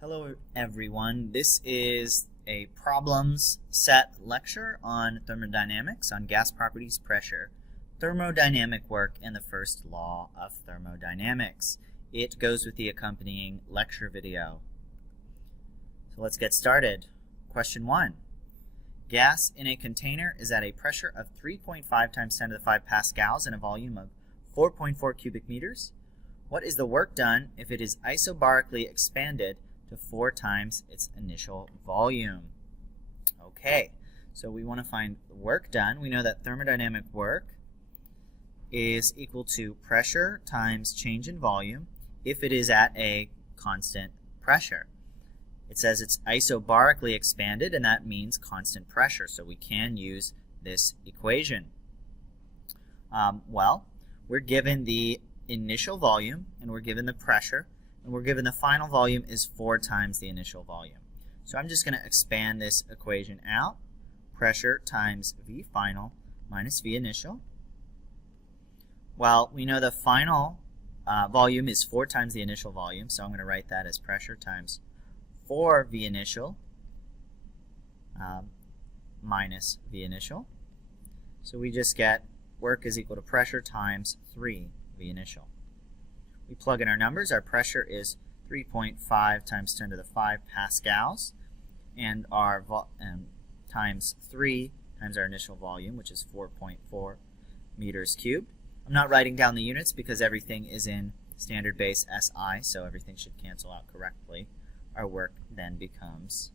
Hello everyone, this is a problems set lecture on thermodynamics, on gas properties, pressure, thermodynamic work, and the first law of thermodynamics. It goes with the accompanying lecture video. So let's get started. Question 1. Gas in a container is at a pressure of 3.5 times 10 to the 5 pascals and a volume of 4.4 cubic meters. What is the work done if it is isobarically expanded to 4 times its initial volume? Okay, so we want to find the work done. We know that thermodynamic work is equal to pressure times change in volume if it is at a constant pressure. It says it's isobarically expanded, and that means constant pressure, so we can use this equation. Well, we're given the initial volume, and we're given the pressure, and we're given the final volume is 4 times the initial volume. So I'm just going to expand this equation out. Pressure times V final minus V initial. Well, we know the final volume is 4 times the initial volume, so I'm going to write that as pressure times 4 V initial minus V initial. So we just get work is equal to pressure times 3 V initial. We plug in our numbers. Our pressure is 3.5 times 10 to the 5 pascals, and our times 3 times our initial volume, which is 4.4 meters cubed. I'm not writing down the units because everything is in standard base SI, so everything should cancel out correctly. Our work then becomes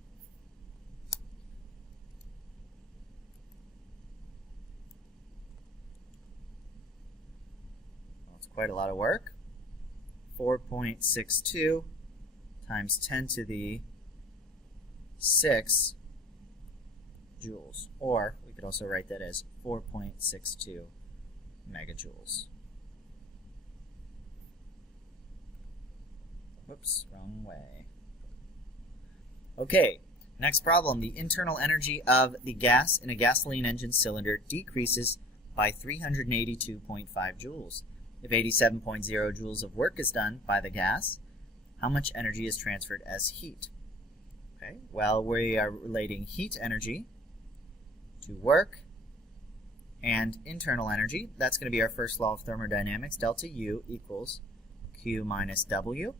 it's quite a lot of work. 4.62 times 10 to the 6 joules, or we could also write that as 4.62 megajoules. Whoops, wrong way. Okay, next problem. The internal energy of the gas in a gasoline engine cylinder decreases by 382.5 joules. If 87.0 joules of work is done by the gas, how much energy is transferred as heat? Okay, well, we are relating heat energy to work and internal energy. That's going to be our first law of thermodynamics. Delta U equals Q minus W.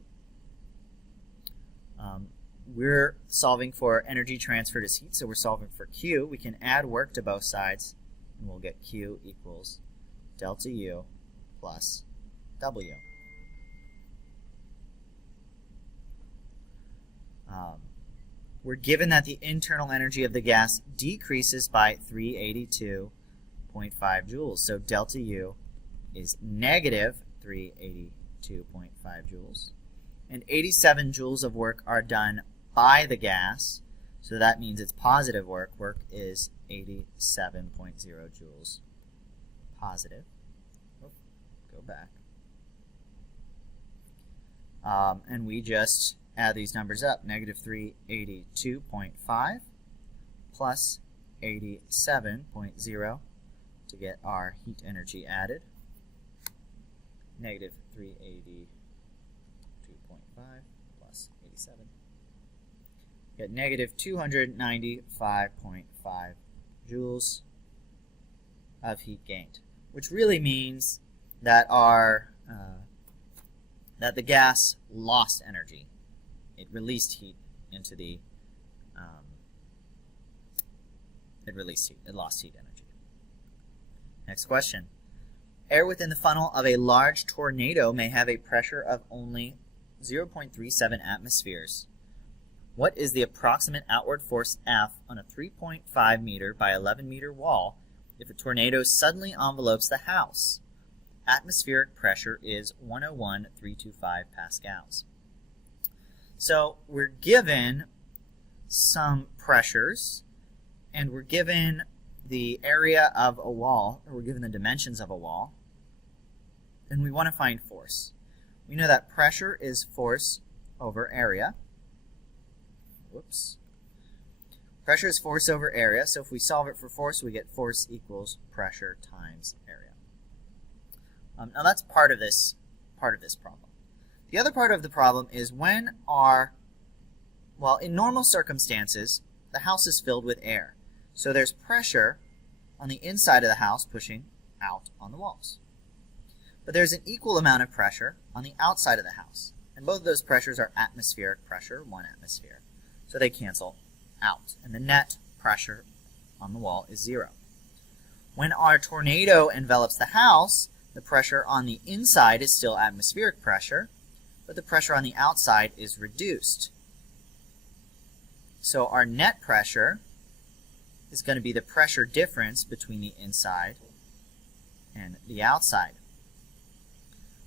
We're solving for energy transferred as heat, so we're solving for Q. We can add work to both sides, and we'll get Q equals delta U plus W. We're given that the internal energy of the gas decreases by 382.5 joules. So delta U is negative 382.5 joules. And 87 joules of work are done by the gas, so that means it's positive work. Work is 87.0 joules positive. Go back. And we just add these numbers up. Negative 382.5 plus 87.0 to get our heat energy added. Negative 382.5 plus 87. Get negative 295.5 joules of heat gained, which really means that that the gas lost energy. It released heat into the it lost heat energy. Next question. Air within the funnel of a large tornado may have a pressure of only 0.37 atmospheres. What is the approximate outward force F on a 3.5 meter by 11 meter wall if a tornado suddenly envelopes the house? Atmospheric pressure is 101.325 pascals. So we're given some pressures, and we're given the area of a wall, or we're given the dimensions of a wall, and we want to find force. We know that pressure is force over area. Whoops. Pressure is force over area, so if we solve it for force, we get force equals pressure times area. Now that's part of this problem. The other part of the problem is when our Well, in normal circumstances, the house is filled with air. So there's pressure on the inside of the house pushing out on the walls. But there's an equal amount of pressure on the outside of the house. And both of those pressures are atmospheric pressure, 1 atmosphere. So they cancel out. And the net pressure on the wall is 0. When our tornado envelops the house, the pressure on the inside is still atmospheric pressure, but the pressure on the outside is reduced. So our net pressure is going to be the pressure difference between the inside and the outside.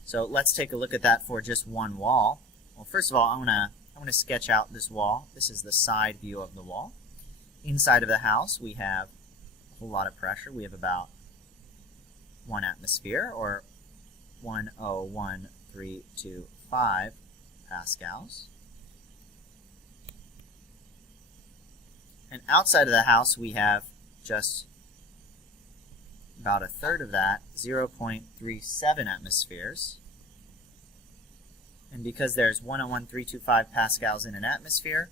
So let's take a look at that for just one wall. Well, first of all, I want to sketch out this wall. This is the side view of the wall. Inside of the house, we have a whole lot of pressure. We have about 1 atmosphere, or 101,325 pascals. And outside of the house, we have just about a third of that, 0.37 atmospheres. And because there's 101,325 pascals in an atmosphere,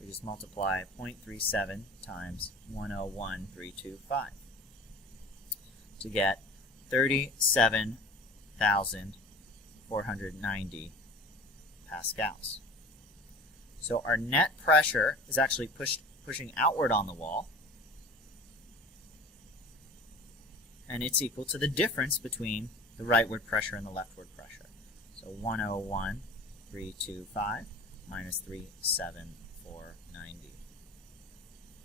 we just multiply 0.37 times 101,325 to get 37,490 pascals. So our net pressure is actually pushing outward on the wall, and it's equal to the difference between the rightward pressure and the leftward pressure. So 101,325 minus 37,490,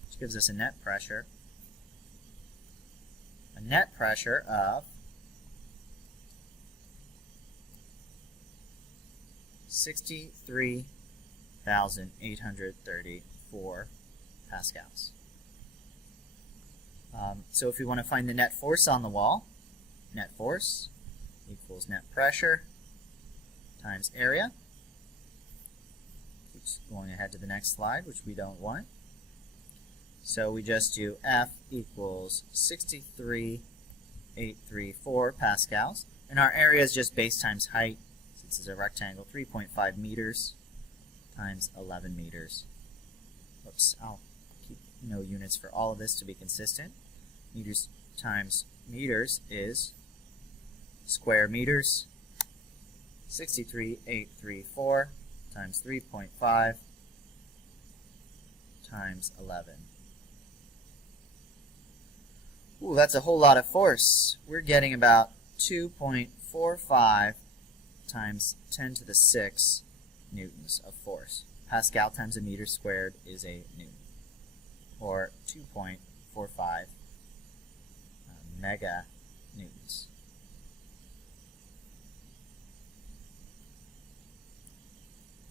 which gives us a net pressure of 63,834 pascals. So if we want to find the net force on the wall, net force equals net pressure times area. Keeps going ahead to the next slide, which we don't want. So we just do F equals 63,834 pascals. And our area is just base times height. Since it's a rectangle, 3.5 meters times 11 meters. Oops, I'll keep no units for all of this to be consistent. Meters times meters is square meters. 63,834 times 3.5 times 11. Ooh, that's a whole lot of force. We're getting about 2.45 times 10 to the 6 newtons of force. Pascal times a meter squared is a newton, or 2.45 mega newtons.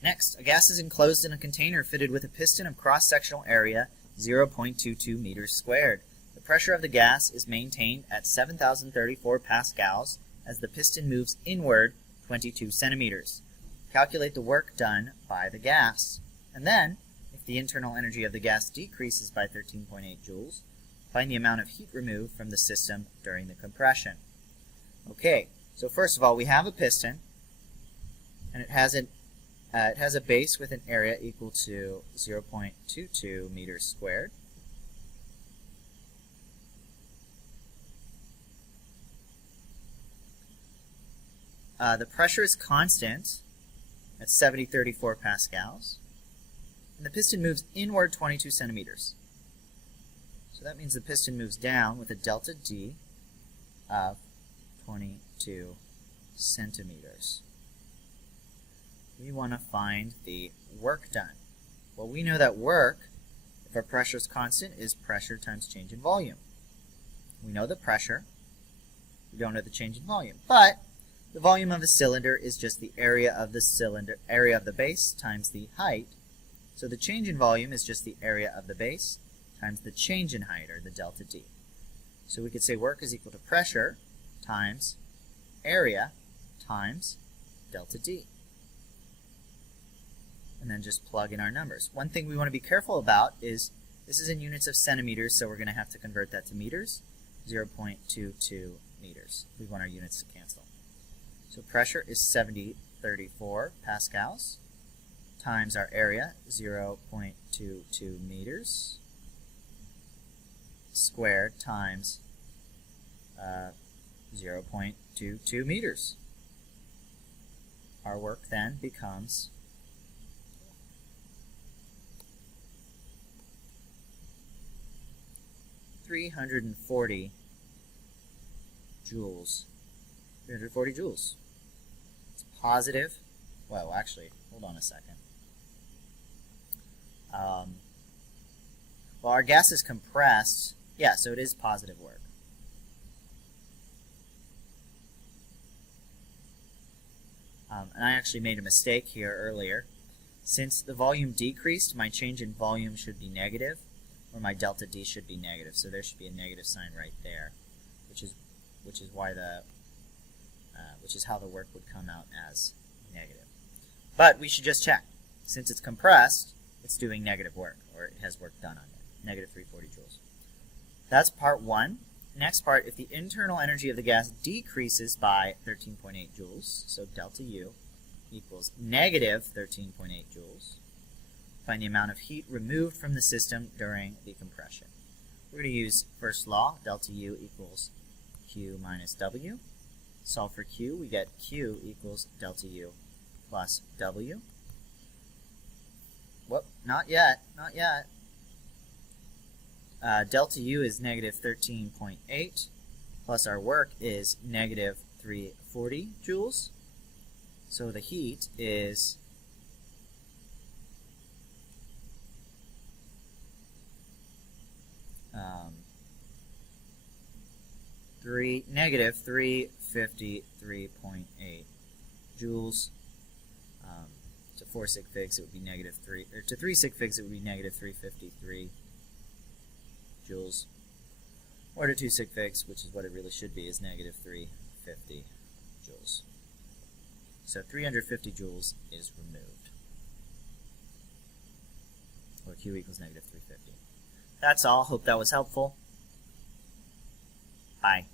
Next, a gas is enclosed in a container fitted with a piston of cross-sectional area 0.22 meters squared. The pressure of the gas is maintained at 7,034 pascals as the piston moves inward 22 centimeters. Calculate the work done by the gas. And then, if the internal energy of the gas decreases by 13.8 joules, find the amount of heat removed from the system during the compression. Okay, so first of all, we have a piston, and it has a base with an area equal to 0.22 meters squared. The pressure is constant at 7034 pascals, and the piston moves inward 22 centimeters. So that means the piston moves down with a delta D of 22 centimeters. We want to find the work done. Well, we know that work, if our pressure is constant, is pressure times change in volume. We know the pressure. We don't know the change in volume. But the volume of a cylinder is just the area of the cylinder, area of the base times the height. So the change in volume is just the area of the base times the change in height, or the delta D. So we could say work is equal to pressure times area times delta D. And then just plug in our numbers. One thing we want to be careful about is this is in units of centimeters, so we're going to have to convert that to meters. 0.22 meters. We want our units to cancel. So pressure is 7034 pascals times our area, 0.22 meters, squared times 0.22 meters. Our work then becomes 340 joules. 340 joules. It's positive. Well, actually, hold on a second. Well, our gas is compressed. Yeah, so it is positive work. And I actually made a mistake here earlier. Since the volume decreased, my change in volume should be negative, or my delta D should be negative. So there should be a negative sign right there, which is why which is how the work would come out as negative. But we should just check. Since it's compressed, it's doing negative work, or it has work done on it. Negative 340 joules. That's part one. Next part, if the internal energy of the gas decreases by 13.8 joules, so delta U equals negative 13.8 joules, find the amount of heat removed from the system during the compression. We're going to use first law, delta U equals Q minus W. Solve for Q, we get Q equals delta U plus W. Whoop, not yet, not yet. Delta U is negative 13.8, plus our work is negative 340 joules. So the heat is negative 353.8 joules. To 4 sig figs, it would be negative 3, or to 3 sig figs, it would be negative 353 joules, or to 2 sig figs, which is what it really should be, is negative 350 joules. So 350 joules is removed, or Q equals negative 350. That's all. Hope that was helpful. Bye.